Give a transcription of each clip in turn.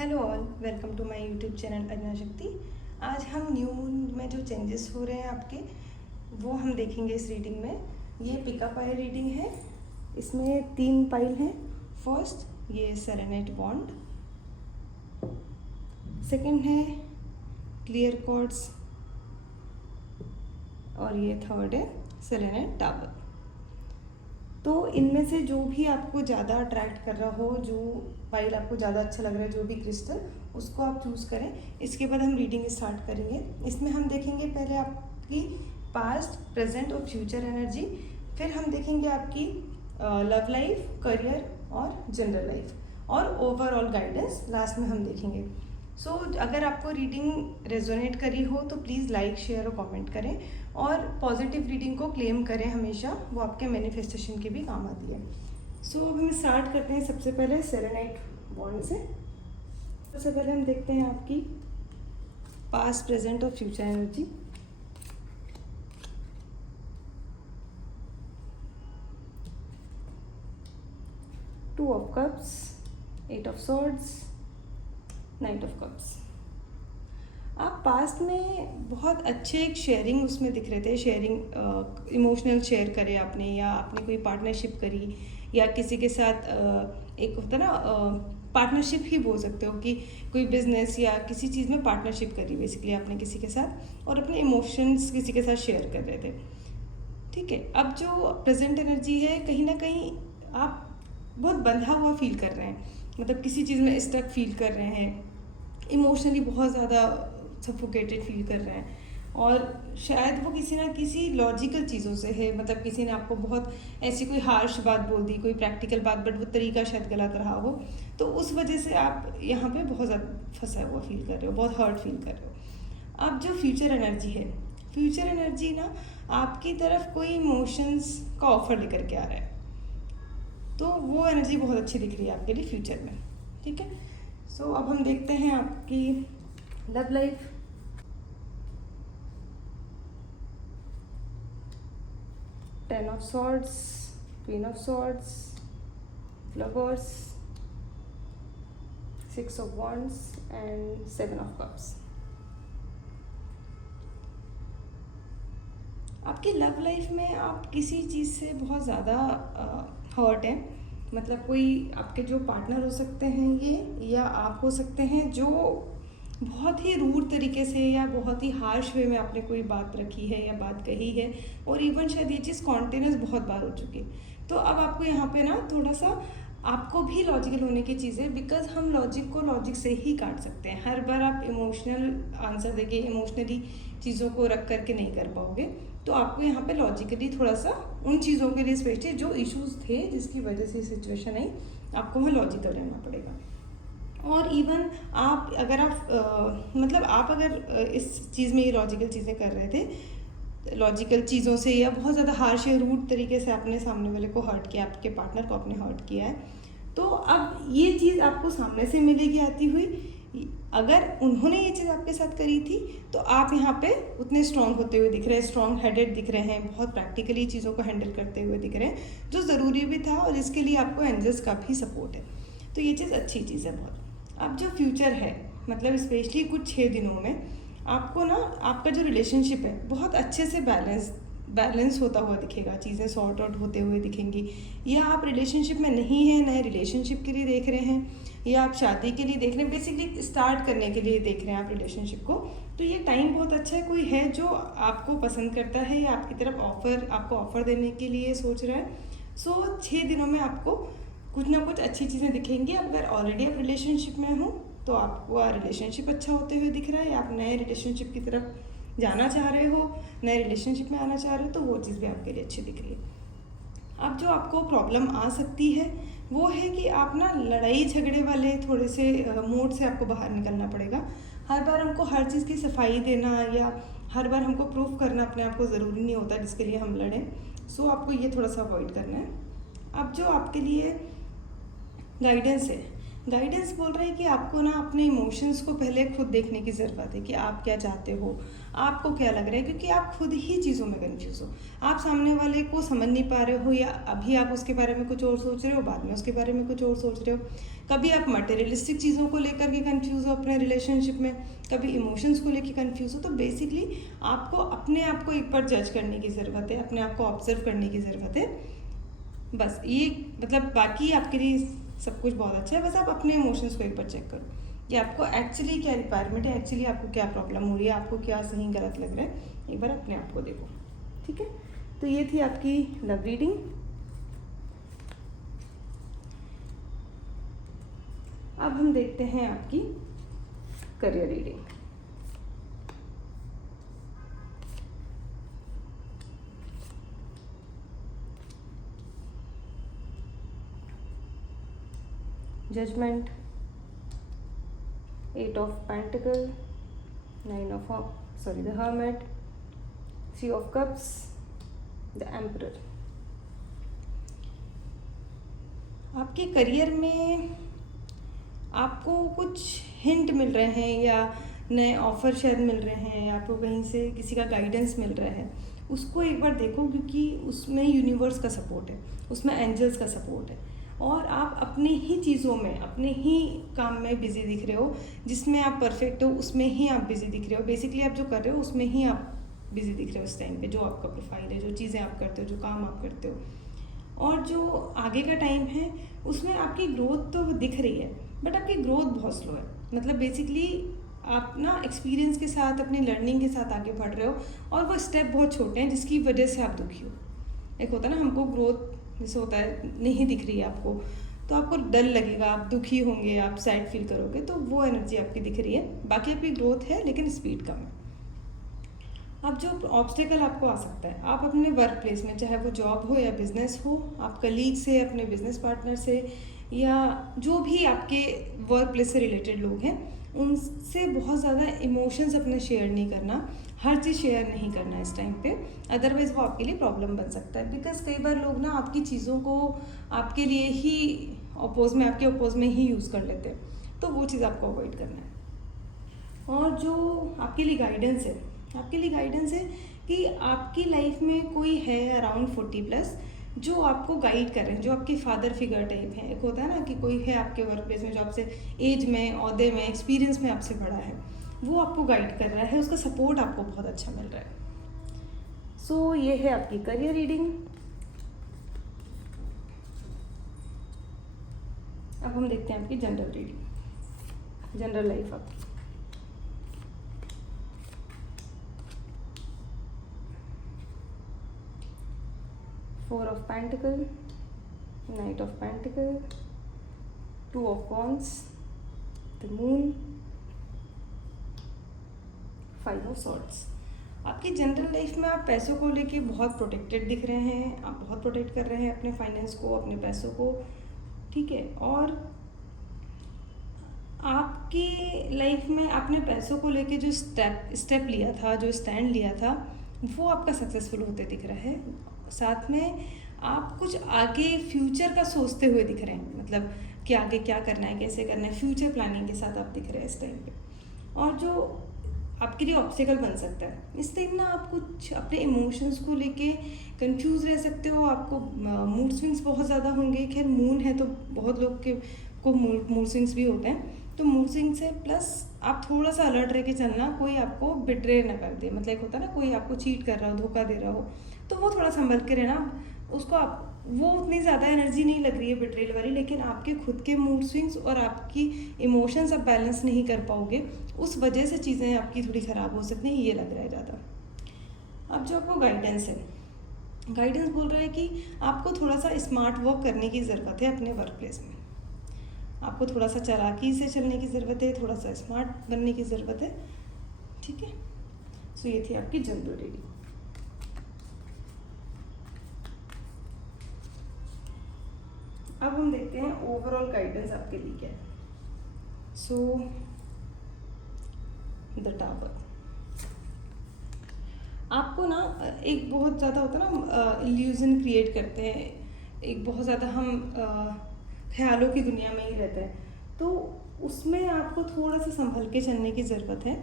Hello all, welcome to my YouTube channel Ajna Shakti. आज हम new moon में जो चेंजेस हो रहे हैं आपके, वो हम देखेंगे इस रीडिंग में। ये पिकअप पाइल रीडिंग है। इसमें 3 पाइल हैं। फर्स्ट ये सेरेनेट बॉन्ड, सेकंड है क्लियर कॉर्ड्स, और ये थर्ड है सेरेनेट टावर। तो इनमें से जो भी आपको ज़्यादा अट्रैक्ट कर रहा हो, जो पाइल आपको ज़्यादा अच्छा लग रहा है, जो भी क्रिस्टल, उसको आप चूज़ करें। इसके बाद हम रीडिंग स्टार्ट करेंगे। इसमें हम देखेंगे पहले आपकी पास्ट, प्रेजेंट और फ्यूचर एनर्जी, फिर हम देखेंगे आपकी लव लाइफ, करियर और जनरल लाइफ, और ओवरऑल गाइडेंस लास्ट में हम देखेंगे। सो अगर आपको रीडिंग रेजोनेट करी हो तो प्लीज़ लाइक, शेयर और कमेंट करें, और पॉजिटिव रीडिंग को क्लेम करें हमेशा, वो आपके मैनिफेस्टेशन के भी काम आती है। सो अब हम स्टार्ट करते हैं सबसे पहले सेरेनाइट बॉन्ड से। सबसे पहले हम देखते हैं आपकी पास्ट, प्रेजेंट और future energy. Two of cups, 8 of swords, night of cups. आप पास्ट में बहुत अच्छे एक शेयरिंग उसमें दिख रहे थे, शेयरिंग, इमोशनल शेयर करे आपने, या आपने कोई पार्टनरशिप करी, या किसी के साथ एक होता ना पार्टनरशिप ही बोल सकते हो कि कोई बिजनेस या किसी चीज़ में पार्टनरशिप करी बेसिकली आपने किसी के साथ, और अपने इमोशंस किसी के साथ शेयर कर रहे थे। ठीक है, अब जो प्रेजेंट एनर्जी है, कहीं ना कहीं आप बहुत बंधा हुआ फील कर रहे हैं, मतलब किसी चीज़ में स्टक फील कर रहे हैं, इमोशनली बहुत ज़्यादा सफोकेटेड फील कर रहे हैं, और शायद वो किसी ना किसी लॉजिकल चीज़ों से है। मतलब किसी ने आपको बहुत ऐसी कोई हार्श बात बोल दी, कोई प्रैक्टिकल बात, बट वो तरीका शायद गलत रहा हो, तो उस वजह से आप यहाँ पे बहुत ज़्यादा फंसा हुआ फील कर रहे हो, बहुत हर्ट फील कर रहे हो। अब जो फ्यूचर एनर्जी है, फ्यूचर एनर्जी ना आपकी तरफ कोई इमोशंस का ऑफर लेकर के आ रहा है, तो वो एनर्जी बहुत अच्छी दिख रही है आपके लिए फ्यूचर में। ठीक है, सो अब हम देखते हैं आपकी love life. Ten of swords, queen of swords, flowers, 6 of wands and 7 of cups. आपकी लव लाइफ में आप किसी चीज़ से बहुत ज़्यादा हर्ट हैं। मतलब कोई आपके जो पार्टनर हो सकते हैं ये, या आप हो सकते हैं, जो बहुत ही रूड तरीके से या बहुत ही हार्श वे में आपने कोई बात रखी है या बात कही है, और इवन शायद ये चीज़ कॉन्टिन्यूस बहुत बार हो चुकी है। तो अब आपको यहाँ पे ना थोड़ा सा आपको भी लॉजिकल होने की चीज़ें, बिकॉज हम लॉजिक को लॉजिक से ही काट सकते हैं। हर बार आप इमोशनल आंसर देके, इमोशनली चीज़ों को रख करके नहीं कर पाओगे, तो आपको यहाँ पे लॉजिकली थोड़ा सा उन चीज़ों के लिए स्पेशली जो इश्यूज थे जिसकी वजह से सिचुएशन आई, आपको वहाँ लॉजिकल रहना पड़ेगा। और इवन आप अगर मतलब आप अगर इस चीज़ में ये लॉजिकल चीज़ें कर रहे थे, लॉजिकल चीज़ों से, या बहुत ज़्यादा हार्श या रूड तरीके से आपने सामने वाले को हर्ट किया, आपके पार्टनर को आपने हर्ट किया है, तो अब ये चीज़ आपको सामने से मिलेगी आती हुई। अगर उन्होंने ये चीज़ आपके साथ करी थी, तो आप यहाँ पे उतने स्ट्रांग होते हुए दिख रहे हैं, स्ट्रांग हेडेड दिख रहे हैं, बहुत प्रैक्टिकली चीज़ों को हैंडल करते हुए दिख रहे हैं, जो ज़रूरी भी था, और इसके लिए आपको एंजल्स का भी सपोर्ट है। तो ये चीज़ अच्छी चीज़ है बहुत। अब जो फ्यूचर है, मतलब स्पेशली कुछ 6 दिनों में आपको ना आपका जो रिलेशनशिप है बहुत अच्छे से बैलेंस होता हुआ दिखेगा, चीज़ें सॉर्ट आउट होते हुए दिखेंगी। या आप रिलेशनशिप में नहीं हैं, नए रिलेशनशिप के लिए देख रहे हैं, या आप शादी के लिए देख रहे हैं, बेसिकली स्टार्ट करने के लिए देख रहे हैं आप रिलेशनशिप को, तो ये टाइम बहुत अच्छा है। कोई है जो आपको पसंद करता है, या आपकी तरफ आपको ऑफर देने के लिए सोच रहा है। सो 6 दिनों में आपको कुछ ना कुछ अच्छी चीज़ें दिखेंगी। अगर ऑलरेडी आप रिलेशनशिप में हो तो आपको रिलेशनशिप अच्छा होते हुए दिख रहा है, या आप नए रिलेशनशिप की तरफ जाना चाह रहे हो, नए रिलेशनशिप में आना चाह रहे हो, तो वो चीज़ भी आपके लिए अच्छी दिख रही है। अब जो आपको प्रॉब्लम आ सकती है वो है कि आप ना लड़ाई झगड़े वाले थोड़े से मोड से आपको बाहर निकलना पड़ेगा। हर बार हमको हर चीज़ की सफाई देना, या हर बार हमको प्रूफ करना अपने आप को ज़रूरी नहीं होता जिसके लिए हम लड़ें। सो आपको ये थोड़ा सा अवॉइड करना है। अब जो आपके लिए गाइडेंस है, गाइडेंस बोल रहे हैं कि आपको ना अपने इमोशंस को पहले खुद देखने की ज़रूरत है कि आप क्या चाहते हो, आपको क्या लग रहा है, क्योंकि आप खुद ही चीज़ों में कंफ्यूज हो। आप सामने वाले को समझ नहीं पा रहे हो, या अभी आप उसके बारे में कुछ और सोच रहे हो, बाद में उसके बारे में कुछ और सोच रहे हो। कभी आप मटेरियलिस्टिक चीज़ों को लेकर के कंफ्यूज हो अपने रिलेशनशिप में, कभी इमोशंस को लेकर कंफ्यूज हो। तो बेसिकली आपको अपने आप को एक बार जज करने की ज़रूरत है, अपने आप को ऑब्जर्व करने की ज़रूरत है। बस ये, मतलब बाकी आपके लिए सब कुछ बहुत अच्छा है, बस आप अपने इमोशंस को एक बार चेक करो कि आपको एक्चुअली क्या रिक्वायरमेंट है, एक्चुअली आपको क्या प्रॉब्लम हो रही है, आपको क्या सही गलत लग रहा है, एक बार अपने आप को देखो। ठीक है, तो ये थी आपकी लव रीडिंग। अब हम देखते हैं आपकी career reading. Judgement, 8 of Pentacle, 9 of the Hermit, 3 of Cups, the Emperor। आपके करियर में आपको कुछ हिंट मिल रहे हैं, या नए ऑफ़र शायद मिल रहे हैं, या आपको कहीं से किसी का गाइडेंस मिल रहा है। उसको एक बार देखो, क्योंकि उसमें यूनिवर्स का सपोर्ट है, उसमें एंजल्स का सपोर्ट है, और आप अपने ही चीज़ों में, अपने ही काम में बिज़ी दिख रहे हो। जिसमें आप परफेक्ट हो उसमें ही आप बिज़ी दिख रहे हो। बेसिकली आप जो कर रहे हो उसमें ही आप बिज़ी दिख रहे हो उस टाइम पे, जो आपका प्रोफाइल है, जो चीज़ें आप करते हो, जो काम आप करते हो। और जो आगे का टाइम है उसमें आपकी ग्रोथ तो दिख रही है, बट आपकी ग्रोथ बहुत स्लो है। मतलब बेसिकली आप ना एक्सपीरियंस के साथ, अपनी लर्निंग के साथ आगे बढ़ रहे हो, और वो स्टेप बहुत छोटे हैं जिसकी वजह से आप दुखी हो। एक होता है ना, हमको ग्रोथ जैसे होता है नहीं दिख रही है आपको, तो आपको डर लगेगा, आप दुखी होंगे, आप सैड फील करोगे, तो वो एनर्जी आपकी दिख रही है। बाकी आपकी ग्रोथ है लेकिन स्पीड कम है। अब जो ऑब्स्टेकल आपको आ सकता है, आप अपने वर्क प्लेस में, चाहे वो जॉब हो या बिजनेस हो, आप कलीग से, अपने बिजनेस पार्टनर से, या जो भी आपके वर्क प्लेस से रिलेटेड लोग हैं, उनसे बहुत ज़्यादा इमोशंस अपने शेयर नहीं करना, हर चीज़ शेयर नहीं करना इस टाइम पे, अदरवाइज़ वो आपके लिए प्रॉब्लम बन सकता है। बिकॉज कई बार लोग ना आपकी चीज़ों को आपके लिए ही आपके अपोज में ही यूज़ कर लेते हैं, तो वो चीज़ आपको अवॉइड करना है। और जो आपके लिए गाइडेंस है, कि आपकी लाइफ में कोई है अराउंड 40+ जो आपको गाइड कर रहे हैं, जो आपके फादर फिगर टाइप हैं। एक होता है ना कि कोई है आपके वर्क प्लेस में जो आपसे एज में, ओहदे में, एक्सपीरियंस में आपसे बड़ा है, वो आपको गाइड कर रहा है, उसका सपोर्ट आपको बहुत अच्छा मिल रहा है। सो ये है आपकी करियर रीडिंग। अब हम देखते हैं आपकी जनरल रीडिंग, जनरल लाइफ आपकी। Four of Pentacle, Knight of Pentacle, 2 of Wands, the Moon, 5 of Swords। आपकी जनरल लाइफ में आप पैसों को लेके बहुत प्रोटेक्टेड दिख रहे हैं, आप बहुत प्रोटेक्ट कर रहे हैं अपने फाइनेंस को, अपने पैसों को, ठीक है। और आपकी लाइफ में आपने पैसों को लेके जो स्टेप लिया था, जो स्टैंड लिया था, वो आपका सक्सेसफुल होते दिख रहा है। साथ में आप कुछ आगे फ्यूचर का सोचते हुए दिख रहे हैं, मतलब कि आगे क्या करना है, कैसे करना है, फ्यूचर प्लानिंग के साथ आप दिख रहे हैं इस टाइम पे। और जो आपके लिए ऑब्स्टेकल बन सकता है इस टाइम ना, आप कुछ अपने इमोशंस को लेके कंफ्यूज रह सकते हो, आपको मूड स्विंग्स बहुत ज़्यादा होंगे। खैर मून है तो बहुत लोग को मूड स्विंग्स भी होते हैं, तो मूड स्विंग्स है, प्लस आप थोड़ा सा अलर्ट रह के चलना, कोई आपको बिट्रे ना कर दे। मतलब एक होता है ना, कोई आपको चीट कर रहा हो, धोखा दे रहा हो, तो वो थोड़ा संभल के रहना। उसको आप, वो उतनी ज़्यादा एनर्जी नहीं लग रही है बिट्रेल वाली, लेकिन आपके खुद के मूड स्विंग्स और आपकी इमोशंस आप बैलेंस नहीं कर पाओगे, उस वजह से चीज़ें आपकी थोड़ी ख़राब हो सकती हैं, ये लग रहा है ज़्यादा। अब जो आपको गाइडेंस है, गाइडेंस बोल रहा है कि आपको थोड़ा सा स्मार्ट वर्क करने की ज़रूरत है अपने वर्क प्लेस में, आपको थोड़ा सा चालाकी से चलने की ज़रूरत है, थोड़ा सा स्मार्ट बनने की ज़रूरत है, ठीक है। सो ये थी आपकी जनरल रीडिंग। अब हम देखते हैं ओवरऑल गाइडेंस आपके लिए क्या है। सो द टावर, आपको ना एक बहुत ज़्यादा होता है ना, इल्यूजन क्रिएट करते हैं, एक बहुत ज़्यादा हम ख्यालों की दुनिया में ही रहते हैं, तो उसमें आपको थोड़ा सा संभल के चलने की ज़रूरत है,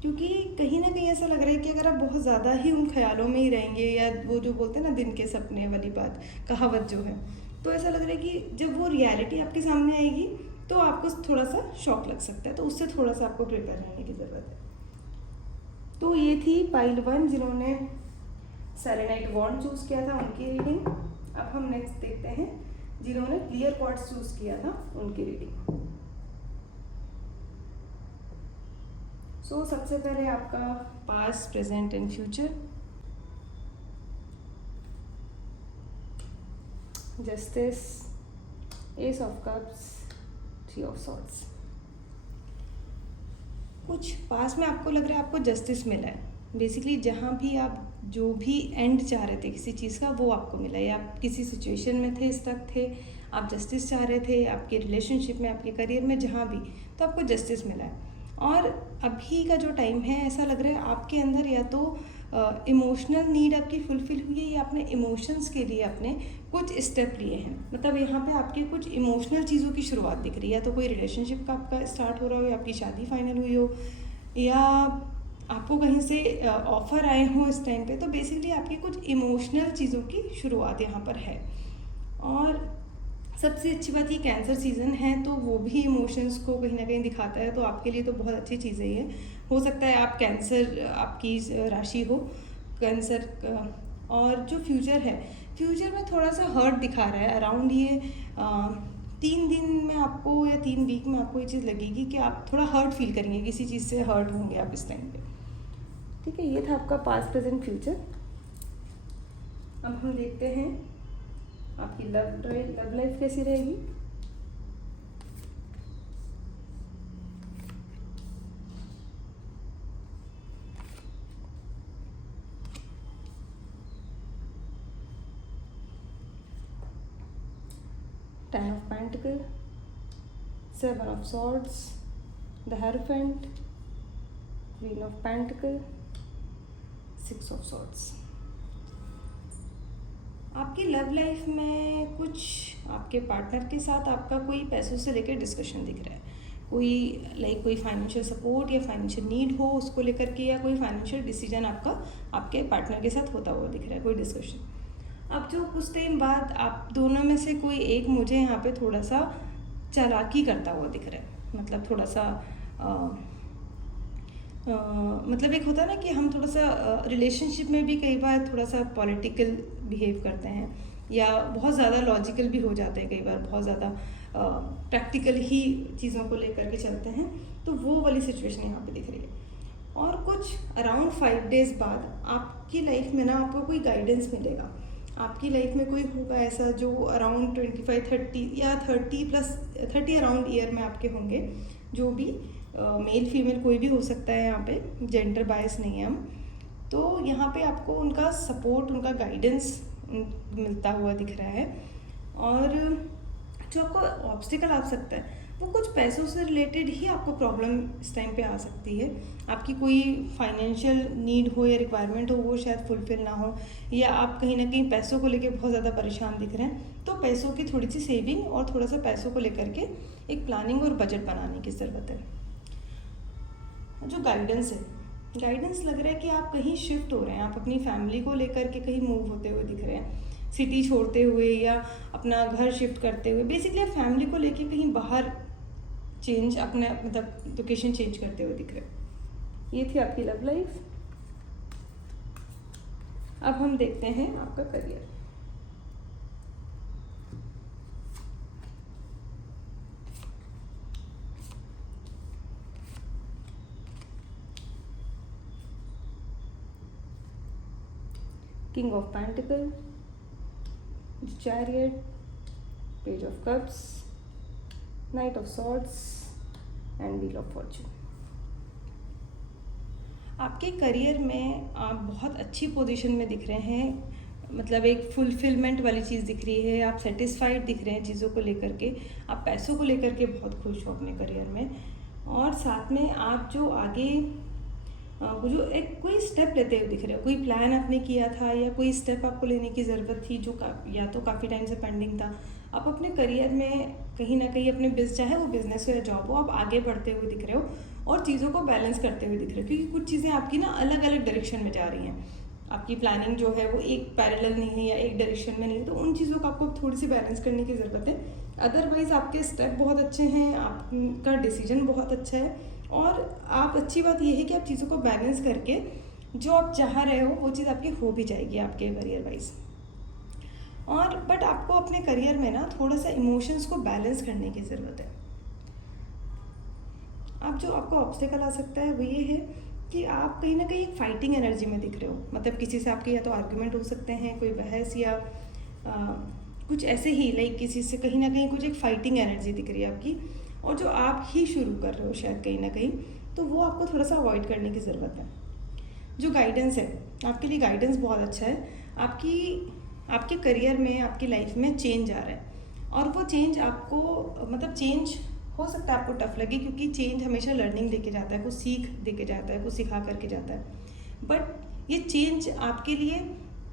क्योंकि कहीं ना कहीं ऐसा लग रहा है कि अगर आप बहुत ज़्यादा ही उन ख्यालों में ही रहेंगे, या वो जो बोलते हैं ना दिन के सपने वाली बात, कहावत जो है, तो ऐसा लग रहा है कि जब वो रियलिटी आपके सामने आएगी तो आपको थोड़ा सा शॉक लग सकता है, तो उससे थोड़ा सा आपको प्रिपेयर रहने की ज़रूरत है। तो ये थी पाइल 1 जिन्होंने सेलेनाइट वॉन्ड चूज़ किया था, उनकी रीडिंग। अब हम नेक्स्ट देखते हैं जिन्होंने क्लियर क्वार्ट्ज चूज़ किया था, उनकी रीडिंग। सो सबसे पहले आपका past, present and future. Justice, S of cups, 3 of swords. कुछ पास में आपको लग रहा है आपको जस्टिस मिला है, बेसिकली जहाँ भी आप जो भी एंड चाह रहे थे किसी चीज़ का वो आपको मिला है, या आप किसी सिचुएशन में थे, स्टक थे, आप जस्टिस चाह रहे थे आपके रिलेशनशिप में, आपके करियर में, जहाँ भी, तो आपको जस्टिस मिला है। और अभी का जो टाइम है ऐसा लग रहा है आपके अंदर या तो इमोशनल नीड आपकी फुलफिल हुई है, या आपने इमोशंस के लिए अपने कुछ स्टेप लिए हैं। मतलब यहाँ पे आपकी कुछ इमोशनल चीज़ों की शुरुआत दिख रही है, या तो कोई रिलेशनशिप का आपका स्टार्ट हो रहा हो, या आपकी शादी फाइनल हुई हो, या आपको कहीं से ऑफ़र आए हों इस टाइम पे। तो बेसिकली आपकी कुछ इमोशनल चीज़ों की शुरुआत यहाँ पर है। और सबसे अच्छी बात ये कैंसर सीज़न है, तो वो भी इमोशंस को कहीं ना कहीं दिखाता है, तो आपके लिए तो बहुत अच्छी चीज़ है ये। हो सकता है आप कैंसर, आपकी राशि हो कैंसर। और जो फ्यूचर है, फ्यूचर में थोड़ा सा हर्ट दिखा रहा है अराउंड ये 3 दिन में आपको, या 3 वीक में आपको ये चीज़ लगेगी कि आप थोड़ा हर्ट फील करेंगे, किसी चीज़ से हर्ट होंगे आप इस टाइम पे। ठीक है, ये था आपका पास्ट, प्रेजेंट, फ्यूचर। अब हम देखते हैं आपकी लव लाइफ कैसी रहेगी। Ten of Pentacles, 7 of Swords, the Hierophant, Queen of Pentacles, 6 of Swords। आपकी लव लाइफ में कुछ आपके पार्टनर के साथ आपका कोई पैसों से लेकर डिस्कशन दिख रहा है, कोई कोई फाइनेंशियल सपोर्ट या फाइनेंशियल नीड हो उसको लेकर के, या कोई फाइनेंशियल डिसीजन आपका आपके पार्टनर के साथ होता हुआ दिख रहा है, कोई डिस्कशन। अब जो कुछ टाइम बाद आप दोनों में से कोई एक मुझे यहाँ पे थोड़ा सा चालाकी करता हुआ दिख रहा है, मतलब थोड़ा सा मतलब एक होता है ना कि हम थोड़ा सा रिलेशनशिप में भी कई बार थोड़ा सा पॉलिटिकल बिहेव करते हैं, या बहुत ज़्यादा लॉजिकल भी हो जाते हैं, कई बार बहुत ज़्यादा प्रैक्टिकल ही चीज़ों को लेकर के चलते हैं, तो वो वाली सिचुएशन यहाँ पे दिख रही है। और कुछ अराउंड 5 डेज़ बाद आपकी लाइफ में ना आपको कोई गाइडेंस मिलेगा। आपकी लाइफ में कोई होगा ऐसा जो अराउंड 25-30 या 30 अराउंड ईयर में आपके होंगे, जो भी मेल फीमेल कोई भी हो सकता है, यहाँ पे जेंडर बायस नहीं है हम। तो यहाँ पे आपको उनका सपोर्ट, उनका गाइडेंस मिलता हुआ दिख रहा है। और जो आपको ऑब्स्टिकल आ सकता है वो कुछ पैसों से रिलेटेड ही आपको प्रॉब्लम इस टाइम पे आ सकती है। आपकी कोई फाइनेंशियल नीड हो या रिक्वायरमेंट हो, वो शायद फुलफिल ना हो, या आप कहीं ना कहीं पैसों को लेके बहुत ज़्यादा परेशान दिख रहे हैं। तो पैसों की थोड़ी सी सेविंग और थोड़ा सा पैसों को लेकर के एक प्लानिंग और बजट बनाने की ज़रूरत है। जो गाइडेंस है, गाइडेंस लग रहा है कि आप कहीं शिफ्ट हो रहे हैं, आप अपनी फैमिली को लेकर के कहीं मूव होते हुए दिख रहे हैं, सिटी छोड़ते हुए या अपना घर शिफ्ट करते हुए। बेसिकली आप फैमिली को लेके कहीं बाहर चेंज, अपना मतलब लोकेशन चेंज करते हुए दिख रहे हैं। ये थी आपकी लव लाइफ। अब हम देखते हैं आपका career. King of pentacle, chariot, page of cups, night of swords and wheel of Fortune. आपके करियर में आप बहुत अच्छी पोजीशन में दिख रहे हैं, मतलब एक फुलफिलमेंट वाली चीज़ दिख रही है, आप सेटिस्फाइड दिख रहे हैं चीज़ों को लेकर के, आप पैसों को लेकर के बहुत खुश हो अपने करियर में। और साथ में आप जो आगे वो जो एक कोई स्टेप लेते हुए दिख रहे हो, कोई प्लान आपने किया था या कोई स्टेप आपको लेने की ज़रूरत थी जो या तो काफ़ी टाइम से पेंडिंग था, आप अपने करियर में कहीं ना कहीं अपने चाहे वो बिजनेस हो या जॉब हो, आप आगे बढ़ते हुए दिख रहे हो और चीज़ों को बैलेंस करते हुए दिख रहे हो, क्योंकि कुछ चीज़ें आपकी ना अलग अलग डायरेक्शन में जा रही हैं। आपकी प्लानिंग जो है वो एक पैरेलल नहीं है या एक डायरेक्शन में नहीं है, तो उन चीज़ों को आपको थोड़ी सी बैलेंस करने की ज़रूरत है। अदरवाइज़ आपके स्टेप बहुत अच्छे हैं, आपका डिसीजन बहुत अच्छा है, और आप अच्छी बात यह है कि आप चीज़ों को बैलेंस करके जो आप चाह रहे हो वो चीज़ आपकी हो भी जाएगी आपके करियर वाइज। और बट आपको अपने करियर में ना थोड़ा सा इमोशंस को बैलेंस करने की ज़रूरत है। अब जो आपको ऑब्स्टेकल आ सकता है वो ये है कि आप कहीं ना कहीं एक फाइटिंग एनर्जी में दिख रहे हो, मतलब किसी से आपके या तो आर्गुमेंट हो सकते हैं, कोई बहस या कुछ ऐसे ही, लाइक किसी से कहीं ना कहीं कुछ एक फाइटिंग एनर्जी दिख रही है आपकी, और जो आप ही शुरू कर रहे हो शायद कहीं ना कहीं, तो वो आपको थोड़ा सा अवॉइड करने की ज़रूरत है। जो गाइडेंस है आपके लिए, गाइडेंस बहुत अच्छा है। आपके करियर में, आपकी लाइफ में चेंज आ रहा है, और वो चेंज आपको, मतलब चेंज हो सकता है आपको टफ लगे, क्योंकि चेंज हमेशा लर्निंग देके जाता है, कुछ सीख देके जाता है, कुछ सिखा करके जाता है। बट ये चेंज आपके लिए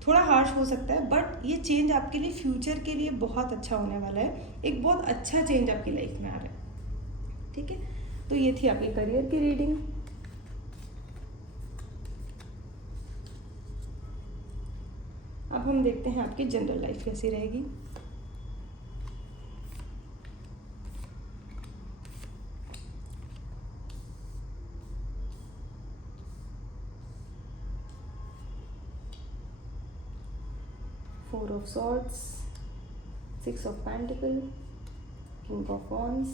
थोड़ा हार्श हो सकता है, बट ये चेंज आपके लिए फ्यूचर के लिए बहुत अच्छा होने वाला है। एक बहुत अच्छा चेंज आपकी लाइफ में आ रहा है, ठीक है। तो ये थी आपकी करियर की रीडिंग। अब हम देखते हैं आपकी जनरल लाइफ कैसी रहेगी। Four of Swords, Six of Pentacles, King of Wands,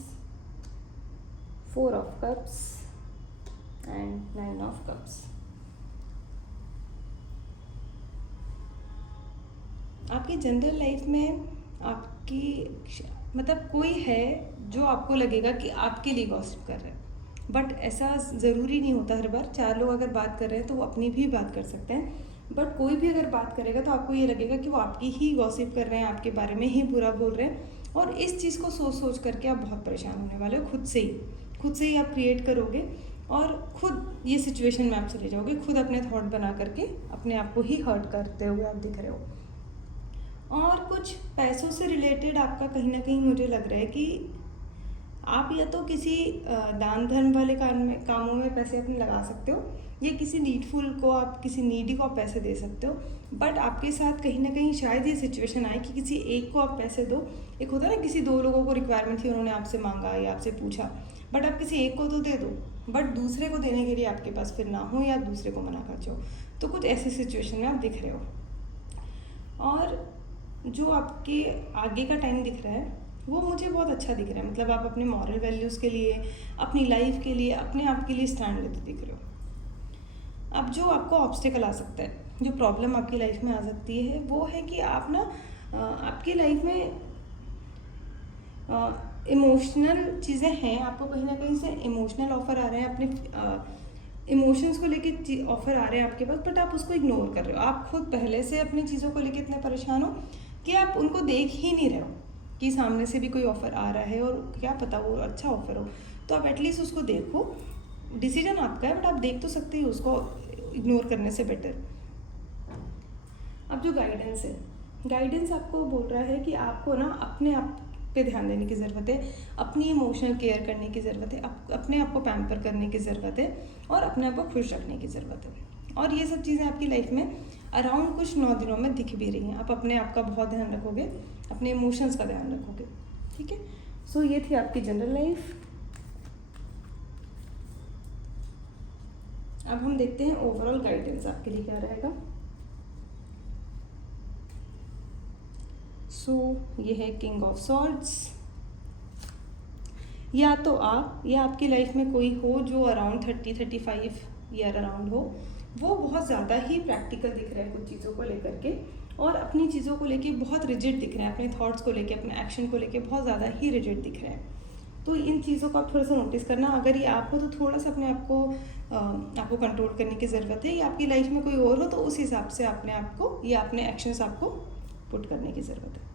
Four of Cups and Nine of Cups। आपकी जनरल लाइफ में आपकी, मतलब कोई है जो आपको लगेगा कि आपके लिए गॉसिप कर रहा है, बट ऐसा ज़रूरी नहीं होता हर बार। 4 लोग अगर बात कर रहे हैं तो वो अपनी भी बात कर सकते हैं, बट कोई भी अगर बात करेगा तो आपको ये लगेगा कि वो आपकी ही गॉसिप कर रहे हैं, आपके बारे में ही बुरा बोल रहे हैं, और इस चीज़ को सोच सोच करके आप बहुत परेशान होने वाले हो। खुद से ही आप क्रिएट करोगे, और खुद ये सिचुएशन में आप चले जाओगे, खुद अपने थॉट बना करके अपने आप को ही हर्ट करते हुए आप दिख रहे हो। और कुछ पैसों से रिलेटेड आपका कहीं ना कहीं मुझे लग रहा है कि आप या तो किसी दान धर्म वाले कामों में पैसे अपने लगा सकते हो, या किसी नीडफुल को, आप किसी नीडी को आप पैसे दे सकते हो। बट आपके साथ कहीं ना कहीं शायद ये सिचुएशन आए कि किसी एक को आप पैसे दो। एक होता है ना, किसी 2 लोगों को रिक्वायरमेंट थी, उन्होंने आपसे मांगा या आपसे पूछा, बट आप किसी एक को तो दे दो, बट दूसरे को देने के लिए आपके पास फिर ना हो, या आप दूसरे को मना कर जाओ। तो कुछ ऐसी सिचुएशन में आप दिख रहे हो। और जो आपके आगे का टाइम दिख रहा है वो मुझे बहुत अच्छा दिख रहा है, मतलब आप अपने मॉरल वैल्यूज़ के लिए, अपनी लाइफ के लिए, अपने आप के लिए स्टैंड लेते दिख रहे हो। अब जो आपको ऑब्स्टेकल आ सकता है, जो प्रॉब्लम आपकी लाइफ में आ सकती है, वो है कि आप ना आपकी लाइफ में इमोशनल चीज़ें हैं, आपको कहीं ना कहीं से इमोशनल ऑफर आ रहे हैं, अपने इमोशंस को लेके ऑफर आ रहे हैं आपके पास, बट आप उसको इग्नोर कर रहे हो। आप खुद पहले से अपनी चीज़ों को लेके इतने परेशान हो कि आप उनको देख ही नहीं रहे हो कि सामने से भी कोई ऑफ़र आ रहा है, और क्या पता वो अच्छा ऑफ़र हो, तो आप एटलीस्ट उसको देखो। डिसीजन आपका है, बट आप देख तो सकते हो उसको इग्नोर करने से बेटर। अब जो गाइडेंस है, गाइडेंस आपको बोल रहा है कि आपको ना अपने आप पे ध्यान देने की ज़रूरत है, अपनी इमोशनल केयर करने की ज़रूरत है, अपने आप को पैम्पर करने की ज़रूरत है, और अपने आप को खुश रखने की ज़रूरत है। और ये सब चीज़ें आपकी लाइफ में अराउंड कुछ 9 दिनों में दिख भी रही हैं। आप अपने आप का बहुत ध्यान रखोगे, अपने इमोशंस का ध्यान रखोगे, ठीक है। सो ये थी आपकी जनरल लाइफ। अब हम देखते हैं ओवरऑल गाइडेंस आपके लिए क्या रहेगा। सो ये है किंग ऑफ सॉर्ड्स। या तो आप या आपकी लाइफ में कोई हो जो अराउंड 30-35 ईयर अराउंड हो, वो बहुत ज़्यादा ही प्रैक्टिकल दिख रहा है कुछ चीज़ों को लेकर के, और अपनी चीज़ों को लेके बहुत रिजिड दिख रहे हैं, अपने थॉट्स को लेके, अपने एक्शन को लेके बहुत ज़्यादा ही रिजिड दिख रहे हैं। तो इन चीज़ों को आप थोड़ा सा नोटिस करना। अगर ये आप हो तो थोड़ा सा अपने आप को कंट्रोल करने की ज़रूरत है, या आपकी लाइफ में कोई और हो तो उस हिसाब से अपने आप को या अपने एक्शंस आपको पुट करने की ज़रूरत है।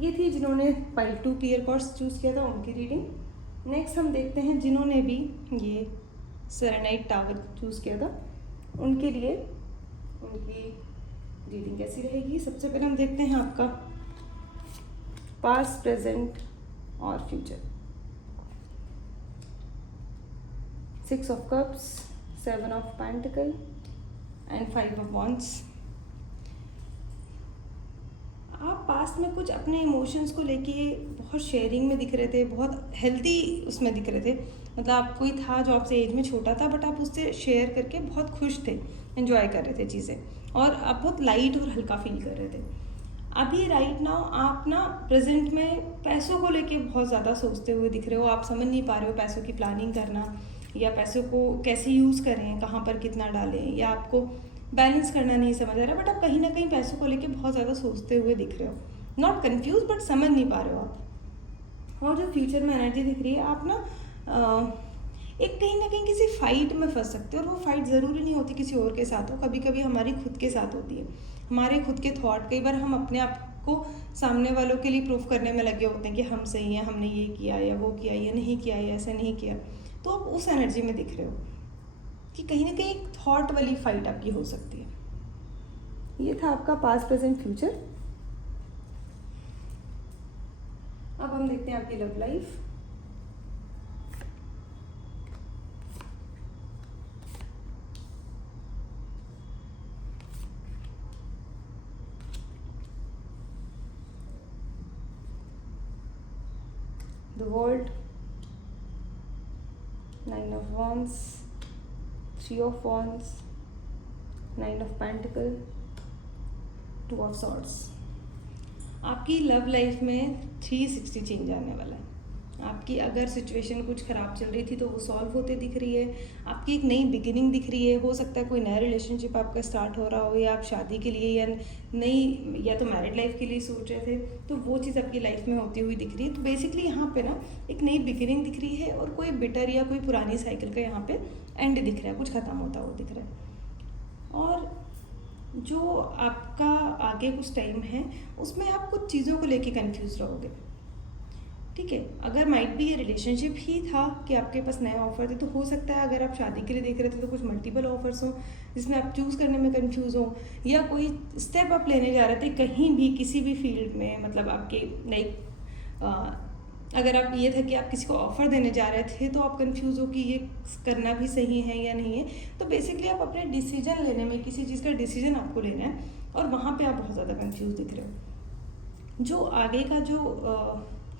ये थी जिन्होंने पाइल 2 क्लियर कार्ड्स चूज़ किया था उनकी रीडिंग। नेक्स्ट हम देखते हैं जिन्होंने भी ये सेरेनाइट टावर चूज़ किया था उनके लिए उनकी रीडिंग कैसी रहेगी। सबसे पहले हम देखते हैं आपका पास्ट, प्रेजेंट और future. 6 of cups, 7 of pentacle and 5 of wands. आप पास्ट में कुछ अपने इमोशंस को लेके बहुत शेयरिंग में दिख रहे थे, बहुत हेल्दी उसमें दिख रहे थे। मतलब आप कोई था जो आपसे एज में छोटा था, बट आप उससे शेयर करके बहुत खुश थे, एंजॉय कर रहे थे चीज़ें, और आप बहुत लाइट और हल्का फील कर रहे थे। अभी राइट नाउ आप ना प्रेजेंट में पैसों को लेके बहुत ज़्यादा सोचते हुए दिख रहे हो। आप समझ नहीं पा रहे हो पैसों की प्लानिंग करना, या पैसों को कैसे यूज़ करें, कहाँ पर कितना डालें, या आपको बैलेंस करना नहीं समझ आ रहा, बट आप कहीं ना कहीं पैसों को लेके बहुत ज़्यादा सोचते हुए दिख रहे हो। नॉट कन्फ्यूज, बट समझ नहीं पा रहे हो आप। और जो फ्यूचर में एनर्जी दिख रही है, आप ना एक कहीं ना कहीं किसी फाइट में फंस सकते हो, और वो फाइट ज़रूरी नहीं होती किसी और के साथ हो, कभी कभी हमारी खुद के साथ होती है। हमारे खुद के थॉट, कई बार हम अपने आप को सामने वालों के लिए प्रूफ करने में लगे होते हैं कि हम सही हैं, हमने ये किया या वो किया या नहीं किया या ऐसा नहीं किया। तो आप उस एनर्जी में दिख रहे हो कि कहीं ना कहीं एक थॉट वाली फाइट आपकी हो सकती है। ये था आपका पास्ट, प्रेजेंट, फ्यूचर। अब हम देखते हैं आपकी love life. The world, 9 of wands, 3 of wands, 9 of pentacle, 2 of swords। आपकी लव लाइफ में 360 चेंज आने वाला है। आपकी अगर सिचुएशन कुछ ख़राब चल रही थी तो वो सॉल्व होते दिख रही है। आपकी एक नई बिगिनिंग दिख रही है। हो सकता है कोई नया रिलेशनशिप आपका स्टार्ट हो रहा हो, या आप शादी के लिए या नई, या तो मैरिड लाइफ के लिए सोच रहे थे, तो वो चीज़ आपकी लाइफ में होती हुई दिख रही है। तो बेसिकली यहाँ पे ना एक नई बिगिनिंग दिख रही है, और कोई बिटर या कोई पुरानी साइकिल का यहाँ पे एंड दिख रहा है, कुछ ख़त्म होता हुआ दिख रहा है। और जो आपका आगे कुछ टाइम है उसमें आप कुछ चीज़ों को लेके कंफ्यूज रहोगे, ठीक है। अगर माइट भी ये रिलेशनशिप ही था कि आपके पास नया ऑफर थे, तो हो सकता है अगर आप शादी के लिए देख रहे थे तो कुछ मल्टीपल ऑफर्स हों जिसमें आप चूज़ करने में कंफ्यूज हो, या कोई स्टेप आप लेने जा रहे थे कहीं भी किसी भी फील्ड में, मतलब आपके लाइक अगर आप ये था कि आप किसी को ऑफ़र देने जा रहे थे तो आप कंफ्यूज हो कि ये करना भी सही है या नहीं है। तो बेसिकली आप अपने डिसीजन लेने में, किसी चीज़ का डिसीजन आपको लेना है, और वहाँ पे आप बहुत ज़्यादा कंफ्यूज दिख रहे हो। जो आगे का जो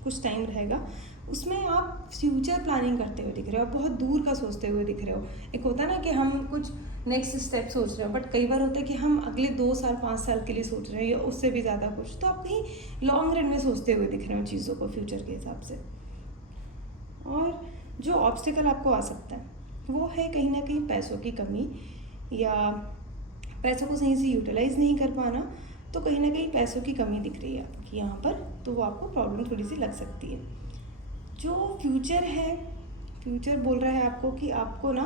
कुछ टाइम रहेगा उसमें आप फ्यूचर प्लानिंग करते हुए दिख रहे हो, आप बहुत दूर का सोचते हुए दिख रहे हो। एक होता है ना कि हम कुछ नेक्स्ट स्टेप सोच रहे हो, बट कई बार होता है कि हम अगले 2 साल 5 साल के लिए सोच रहे हैं, या उससे भी ज़्यादा कुछ। तो आप कहीं लॉन्ग रन में सोचते हुए दिख रहे हो चीज़ों को फ्यूचर के हिसाब से। और जो ऑब्स्टिकल आपको आ सकता है वो है कहीं ना कहीं पैसों की कमी, या पैसों को सही से यूटिलाइज नहीं कर पाना। तो कहीं ना कहीं पैसों की कमी दिख रही है आपकी यहाँ पर, तो वो आपको प्रॉब्लम थोड़ी सी लग सकती है। जो फ्यूचर है, फ्यूचर बोल रहा है आपको कि आपको ना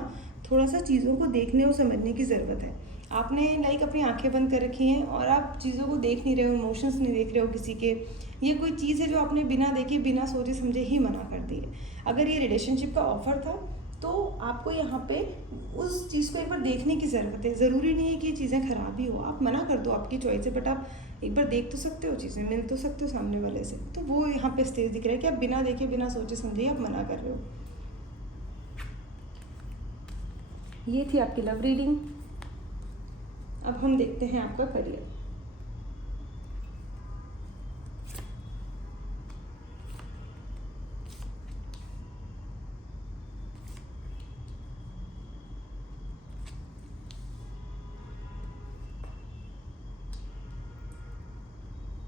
थोड़ा सा चीज़ों को देखने और समझने की ज़रूरत है। आपने लाइक अपनी आंखें बंद कर रखी हैं और आप चीज़ों को देख नहीं रहे हो, इमोशंस नहीं देख रहे हो किसी के। ये कोई चीज़ है जो आपने बिना देखे, बिना सोचे समझे ही मना कर दी है। अगर ये रिलेशनशिप का ऑफ़र था तो आपको यहाँ पे उस चीज़ को एक बार देखने की ज़रूरत है। ज़रूरी नहीं है कि ये चीज़ें ख़राब ही हो, आप मना कर दो, आपकी चॉइस है, बट आप एक बार देख तो सकते हो चीज़ें, मिल तो सकते हो सामने वाले से। तो वो यहाँ पे स्टेज दिख रहा है कि आप बिना देखे, बिना सोचे समझे आप मना कर रहे हो। ये थी आपकी लव रीडिंग। अब हम देखते हैं आपका career.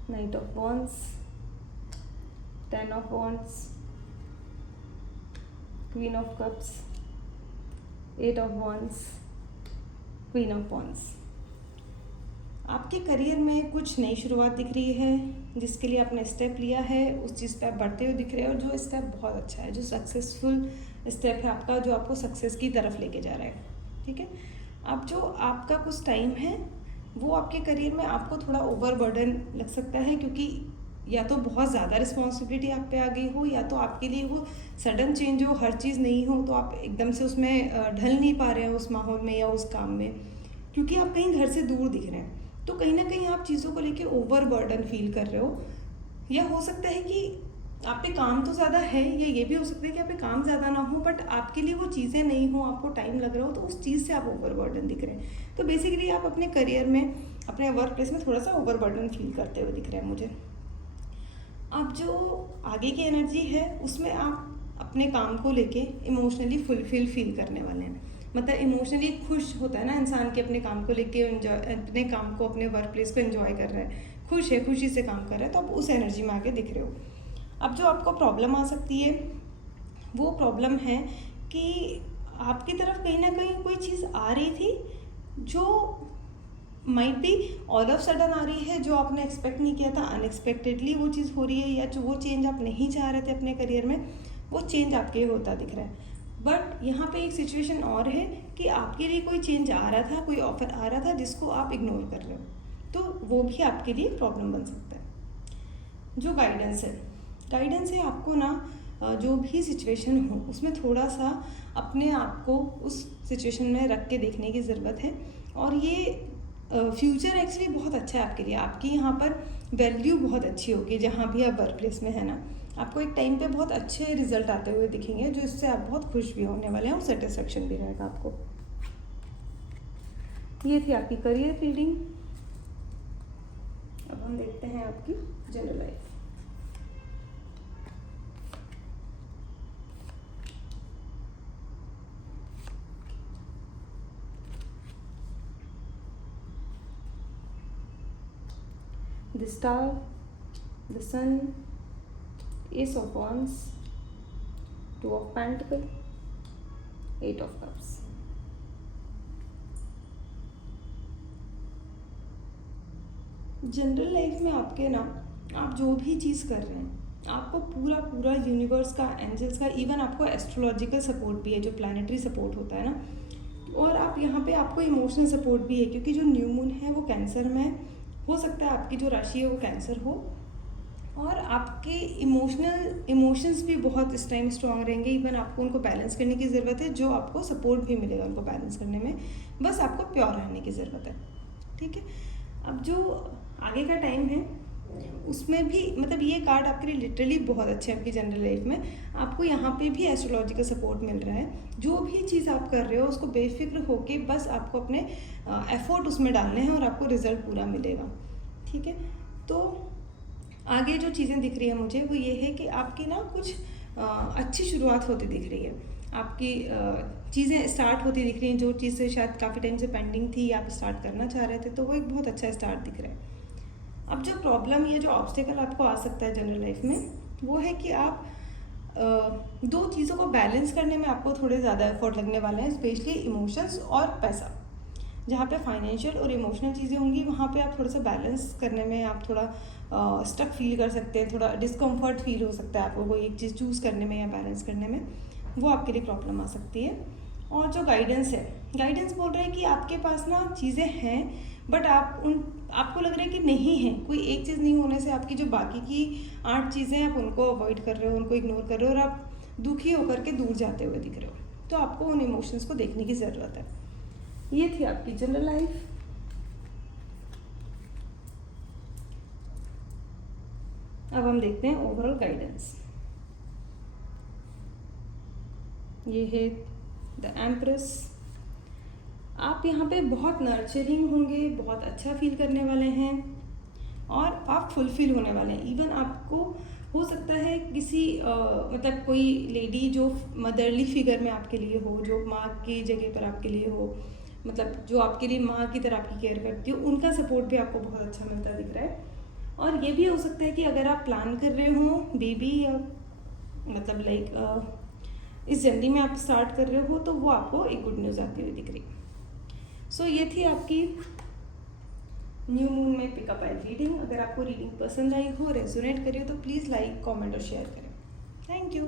Knight of Wands, 10 of Wands, Queen of Cups, 8 of Wands, Queen of Wands। आपके करियर में कुछ नई शुरुआत दिख रही है, जिसके लिए आपने स्टेप लिया है, उस चीज़ पे आप बढ़ते हुए दिख रहे हो, और जो स्टेप बहुत अच्छा है, जो सक्सेसफुल स्टेप है आपका, जो आपको सक्सेस की तरफ लेके जा रहा है, ठीक है। अब जो आपका कुछ टाइम है वो आपके करियर में आपको थोड़ा ओवरबर्डन लग सकता है, क्योंकि या तो बहुत ज़्यादा रिस्पॉन्सिबिलिटी आप पे आ गई हो, या तो आपके लिए वो सडन चेंज हो, हर चीज़ नहीं हो, तो आप एकदम से उसमें ढल नहीं पा रहे हो उस माहौल में या उस काम में, क्योंकि आप कहीं घर से दूर दिख रहे हैं। तो कहीं ना कहीं आप चीज़ों को लेके ओवरबर्डन फील कर रहे हो, या हो सकता है कि आप पे काम तो ज़्यादा है, या ये भी हो सकता है कि आप पे काम ज़्यादा ना हो बट आपके लिए वो चीज़ें नहीं हो, आपको टाइम लग रहा हो, तो उस चीज़ से आप ओवरबर्डन दिख रहे हैं। तो बेसिकली आप अपने करियर में, अपने वर्क प्लेस में थोड़ा सा ओवरबर्डन फील करते हुए दिख रहे हैं मुझे। अब जो आगे की एनर्जी है उसमें आप अपने काम को लेके इमोशनली फुलफिल फील करने वाले हैं। मतलब इमोशनली खुश होता है ना इंसान के अपने काम को लेके, अपने काम को, अपने वर्क प्लेस को एंजॉय कर रहा है, खुश है, खुशी से काम कर रहा है, तो आप उस एनर्जी में आगे दिख रहे हो। अब जो आपको प्रॉब्लम आ सकती है वो प्रॉब्लम है कि आपकी तरफ कहीं ना कहीं कोई चीज़ आ रही थी जो might be all of sudden आ रही है, जो आपने एक्सपेक्ट नहीं किया था, अनएक्सपेक्टेडली वो चीज़ हो रही है, या जो वो चेंज आप नहीं चाह रहे थे अपने करियर में, वो चेंज आपके होता दिख रहा है। बट यहाँ पे एक सिचुएशन और है कि आपके लिए कोई चेंज आ रहा था, कोई ऑफर आ रहा था जिसको आप इग्नोर कर रहे हो, तो वो भी आपके लिए प्रॉब्लम बन सकता है। जो गाइडेंस है आपको ना, जो भी सिचुएशन हो उसमें थोड़ा सा अपने आप को उस सिचुएशन में रख के देखने की ज़रूरत है। और ये फ्यूचर एक्चुअली बहुत अच्छा है आपके लिए, आपकी यहाँ पर वैल्यू बहुत अच्छी होगी जहाँ भी आप वर्क प्लेस में है ना, आपको एक टाइम पे बहुत अच्छे रिजल्ट आते हुए दिखेंगे, जो इससे आप बहुत खुश भी होने वाले हैं और सेटिस्फेक्शन भी रहेगा आपको। ये थी आपकी करियर रीडिंग। अब हम देखते हैं आपकी general life. The Star, the Sun, Ace of Wands, Two of Pentacles, Eight of Cups। General life में आपके ना, आप जो भी चीज़ कर रहे हैं, आपको पूरा यूनिवर्स का, एंजल्स का, इवन आपको एस्ट्रोलॉजिकल सपोर्ट भी है, जो प्लानिटरी सपोर्ट होता है ना, और आप यहाँ पे आपको इमोशनल सपोर्ट भी है, क्योंकि जो न्यू मून है वो कैंसर में है। हो सकता है आपकी जो राशि है वो कैंसर हो, और आपके इमोशंस भी बहुत इस टाइम स्ट्रांग रहेंगे। इवन आपको उनको बैलेंस करने की ज़रूरत है, जो आपको सपोर्ट भी मिलेगा उनको बैलेंस करने में, बस आपको प्योर रहने की ज़रूरत है। ठीक है, अब जो आगे का टाइम है उसमें भी, मतलब ये कार्ड आपके लिए लिटरली बहुत अच्छे हैं आपकी जनरल लाइफ में। आपको यहाँ पे भी एस्ट्रोलॉजिकल सपोर्ट मिल रहा है। जो भी चीज़ आप कर रहे हो उसको बेफिक्र होके बस आपको अपने एफर्ट उसमें डालने हैं और आपको रिजल्ट पूरा मिलेगा। ठीक है, तो आगे जो चीज़ें दिख रही है मुझे वो ये है कि आपकी ना कुछ अच्छी शुरुआत होती दिख रही है, आपकी चीज़ें स्टार्ट होती दिख रही हैं। जो चीज़ें शायद काफ़ी टाइम से पेंडिंग थी, आप स्टार्ट करना चाह रहे थे, तो वो एक बहुत अच्छा स्टार्ट दिख रहा है। अब जो प्रॉब्लम या जो ऑब्स्टेकल आपको आ सकता है जनरल लाइफ में, वो है कि आप दो चीज़ों को बैलेंस करने में आपको थोड़े ज़्यादा एफर्ट लगने वाले हैं, स्पेशली इमोशंस और पैसा। जहाँ पे फाइनेंशियल और इमोशनल चीज़ें होंगी, वहाँ पे आप थोड़ा सा बैलेंस करने में आप थोड़ा स्टक फील कर सकते हैं, थोड़ा डिस्कम्फर्ट फील हो सकता है आपको कोई एक चीज़ चूज़ करने में या बैलेंस करने में, वो आपके लिए प्रॉब्लम आ सकती है। और जो गाइडेंस है, गाइडेंस बोल रहे हैं कि आपके पास ना चीज़ें हैं, बट आपको लग रहा है कि नहीं है, कोई एक चीज़ नहीं होने से आपकी जो बाकी की 8 चीज़ें आप उनको अवॉइड कर रहे हो, उनको इग्नोर कर रहे हो, और आप दुखी होकर के दूर जाते हुए दिख रहे हो। तो आपको उन इमोशंस को देखने की ज़रूरत है। ये थी आपकी जनरल लाइफ। अब हम देखते हैं ओवरऑल गाइडेंस। ये है द एम्प्रेस। आप यहाँ पे बहुत नर्चरिंग होंगे, बहुत अच्छा फील करने वाले हैं, और आप फुलफिल होने वाले हैं। इवन आपको हो सकता है किसी मतलब कोई लेडी जो मदरली फिगर में आपके लिए हो, जो माँ की जगह पर आपके लिए हो, मतलब जो आपके लिए माँ की तरह आपकी केयर करती हो, उनका सपोर्ट भी आपको बहुत अच्छा मिलता दिख रहा है। और ये भी हो सकता है कि अगर आप प्लान कर रहे हो बेबी, या मतलब लाइक इस जर्नी में आप स्टार्ट कर रहे हो, तो वो आपको एक गुड न्यूज़ आती हुई दिख रही है। सो ये थी आपकी न्यू मून में पिकअप आई रीडिंग। अगर आपको रीडिंग पसंद आई हो, रेजोनेट करी हो, तो प्लीज़ लाइक, कमेंट और शेयर करें। Thank you.